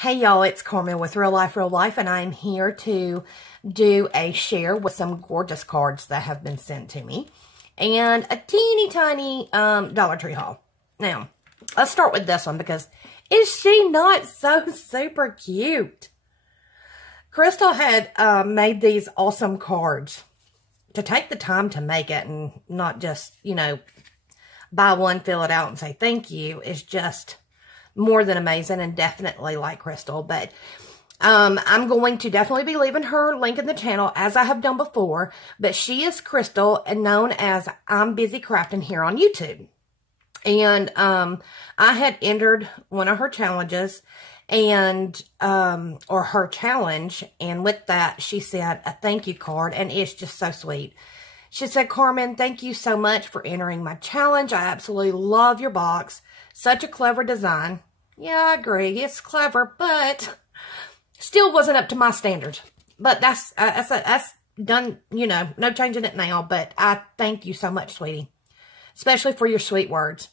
Hey y'all, it's Carmen with Real Life, and I'm here to do a share with some gorgeous cards that have been sent to me. And a teeny tiny Dollar Tree haul. Now, let's start with this one because is she not so super cute? Crystal had made these awesome cards. To take the time to make it and not just, you know, buy one, fill it out, and say thank you is just more than amazing, and definitely like Crystal. But I'm going to definitely be leaving her link in the channel as I have done before. But she is Crystal and known as I'm Busy Crafting here on YouTube. And I had entered one of her challenges and or her challenge, and with that she sent a thank you card, and it's just so sweet. She said, Carmen, thank you so much for entering my challenge. I absolutely love your box. Such a clever design. Yeah, I agree. It's clever, but still wasn't up to my standards. But that's done, you know, no changing it now. But I thank you so much, sweetie, especially for your sweet words.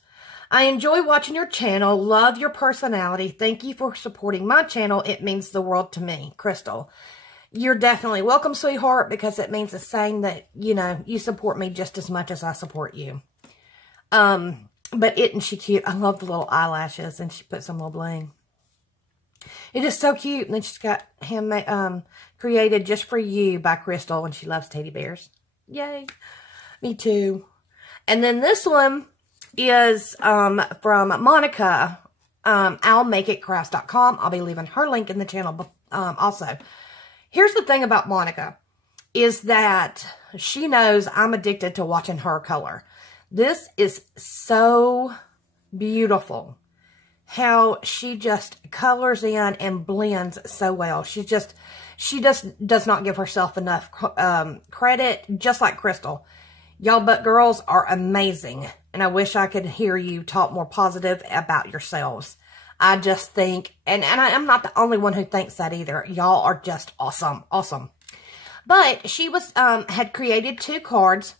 I enjoy watching your channel. Love your personality. Thank you for supporting my channel. It means the world to me, Crystal. You're definitely welcome, sweetheart, because it means the same that, you know, you support me just as much as I support you. But isn't she cute? I love the little eyelashes, and she put some little bling. It is so cute. And then she's got handmade, created just for you by Crystal, and she loves teddy bears. Yay. Me too. And then this one is from Monica, I'llMakeItCrafts.com. I'll be leaving her link in the channel also. Here's the thing about Monica, is that she knows I'm addicted to watching her color. This is so beautiful, how she just colors in and blends so well. She just does not give herself enough credit, just like Crystal. Y'all but girls are amazing, and I wish I could hear you talk more positive about yourselves. I just think, and I'm not the only one who thinks that either. Y'all are just awesome, awesome. But she was had created 2 cards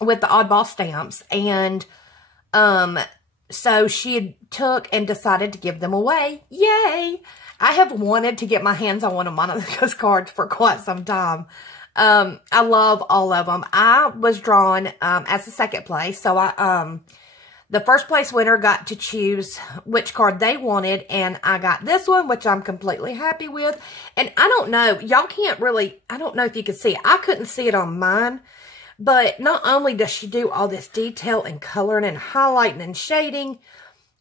with the oddball stamps, and so she took and decided to give them away. Yay! I have wanted to get my hands on one of those cards for quite some time. I love all of them. I was drawn as the second place, so the first place winner got to choose which card they wanted, and I got this one, which I'm completely happy with. And I don't know, y'all can't really, I don't know if you can see it. I couldn't see it on mine, but not only does she do all this detail and coloring and highlighting and shading,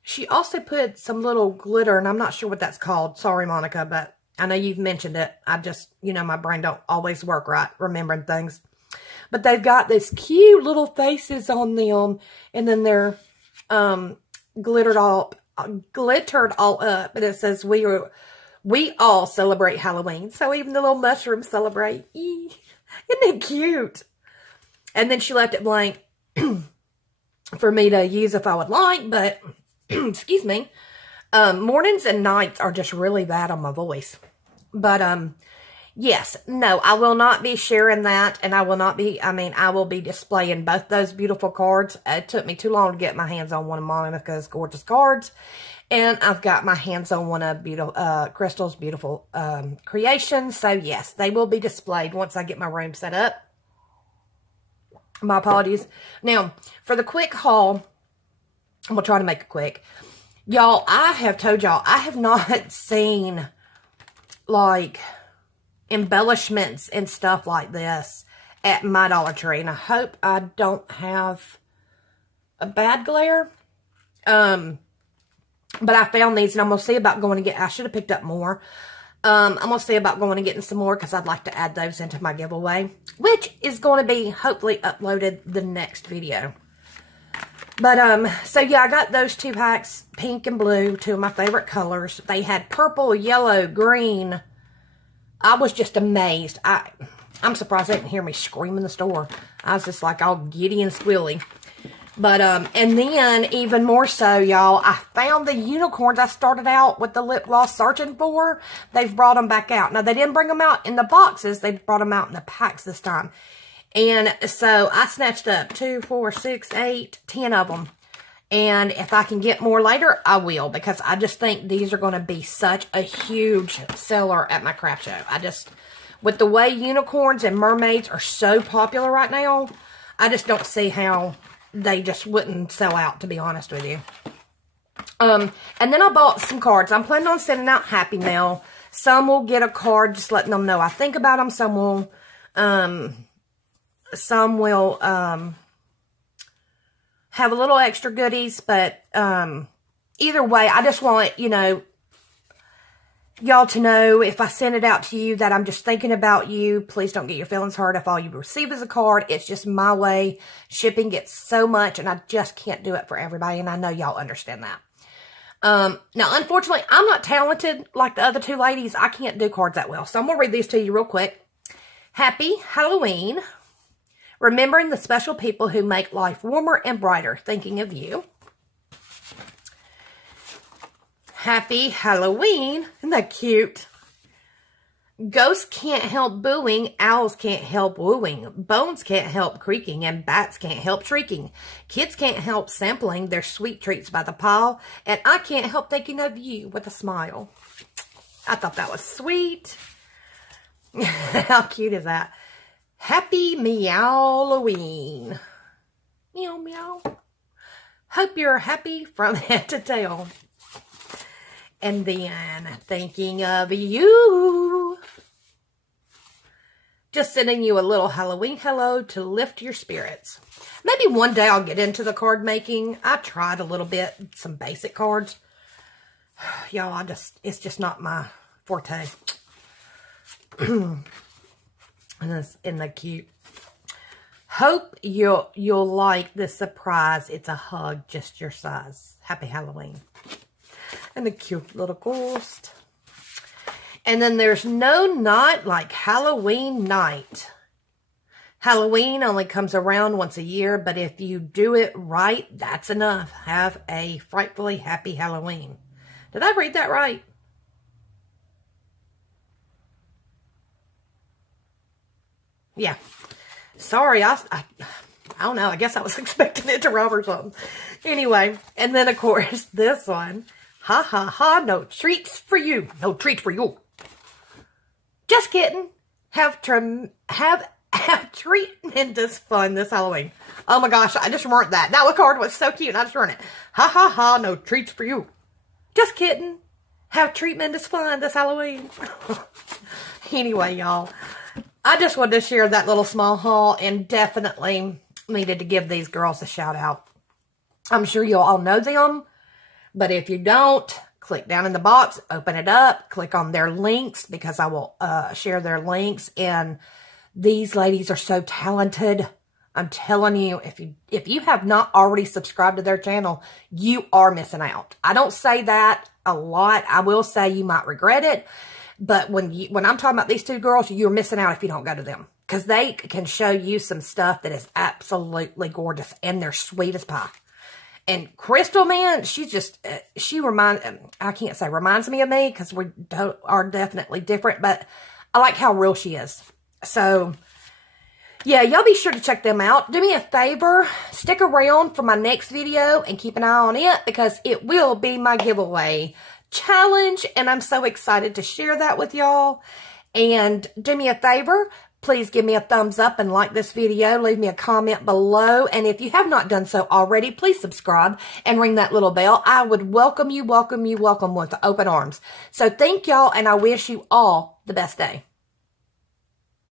she also put some little glitter, and I'm not sure what that's called. Sorry, Monica, but I know you've mentioned it. I just, you know, my brain don't always work right remembering things. But they've got this cute little faces on them, and then they're glittered all up, and it says we all celebrate Halloween. So even the little mushrooms celebrate. Isn't it cute? And then she left it blank for me to use if I would like, but excuse me, mornings and nights are just really bad on my voice. But yes, no, I will not be sharing that, and I will not be, I will be displaying both those beautiful cards. It took me too long to get my hands on one of Monica's gorgeous cards, and I've got my hands on one of Crystal's beautiful creations. So yes, they will be displayed once I get my room set up. My apologies. Now, for the quick haul, I'm going to try to make it quick. Y'all, I have told y'all, I have not seen, like, embellishments and stuff like this at my Dollar Tree, and I hope I don't have a bad glare. But I found these, and I'm going to see about going to get, I should have picked up more. I'm going to see about going and getting some more, because I'd like to add those into my giveaway, which is going to be hopefully uploaded the next video. But, so yeah, I got those 2 packs, pink and blue, 2 of my favorite colors. They had purple, yellow, green. I was just amazed. I'm surprised they didn't hear me scream in the store. I was just like all giddy and squealy. But, and then even more so, y'all, I found the unicorns I started out with the lip gloss searching for. They've brought them back out. Now, they didn't bring them out in the boxes. They brought them out in the packs this time. And so I snatched up 2, 4, 6, 8, 10 of them. And if I can get more later, I will, because I just think these are going to be such a huge seller at my craft show. With the way unicorns and mermaids are so popular right now, I just don't see how they just wouldn't sell out, to be honest with you. And then I bought some cards. I'm planning on sending out Happy Mail. Some will get a card just letting them know I think about them. Some will have a little extra goodies, but either way, I just want, y'all to know, if I send it out to you, that I'm just thinking about you. Please don't get your feelings hurt if all you receive is a card. It's just my way. Shipping gets so much, and I just can't do it for everybody, and I know y'all understand that. Now, unfortunately, I'm not talented like the other two ladies. I can't do cards that well, so I'm going to read these to you real quick. Happy Halloween. Remembering the special people who make life warmer and brighter. Thinking of you. Happy Halloween. Isn't that cute? Ghosts can't help booing. Owls can't help wooing. Bones can't help creaking. And bats can't help shrieking. Kids can't help sampling their sweet treats by the pile. And I can't help thinking of you with a smile. I thought that was sweet. How cute is that? Happy Meowloween. Meow, meow. Hope you're happy from head to tail. And then, thinking of you. Just sending you a little Halloween hello to lift your spirits. Maybe one day I'll get into the card making. I tried a little bit, some basic cards. Y'all, it's just not my forte. And isn't that cute? Hope you'll like this surprise. It's a hug just your size. Happy Halloween. And a cute little ghost. And then there's no night like Halloween night. Halloween only comes around once a year, but if you do it right, that's enough. Have a frightfully happy Halloween. Did I read that right? Yeah. Sorry, I don't know. I guess I was expecting it to rhyme or something. Anyway, and then, of course, this one. Ha, ha, ha. No treats for you. No treats for you. Just kidding. Have tremendous fun this Halloween. Oh, my gosh. I just learned that. That card was so cute. I just learned it. Ha, ha, ha. No treats for you. Just kidding. Have tremendous fun this Halloween. Anyway, y'all. I just wanted to share that little small haul, and definitely needed to give these girls a shout out. I'm sure you all know them, but if you don't, click down in the box, open it up, click on their links, because I will share their links. And these ladies are so talented. I'm telling you, if you have not already subscribed to their channel, you are missing out. I don't say that a lot. I will say you might regret it. But when I'm talking about these two girls, you're missing out if you don't go to them. Because they can show you some stuff that is absolutely gorgeous. And they're sweet as pie. And Crystal, man, she reminds me of me. Because we are definitely different. But I like how real she is. So, yeah, y'all be sure to check them out. Do me a favor. Stick around for my next video. And keep an eye on it. Because it will be my giveaway challenge, and I'm so excited to share that with y'all. And do me a favor, please give me a thumbs up and like this video. Leave me a comment below, and if you have not done so already, please subscribe and ring that little bell. I would welcome you with open arms. So thank y'all, and I wish you all the best day.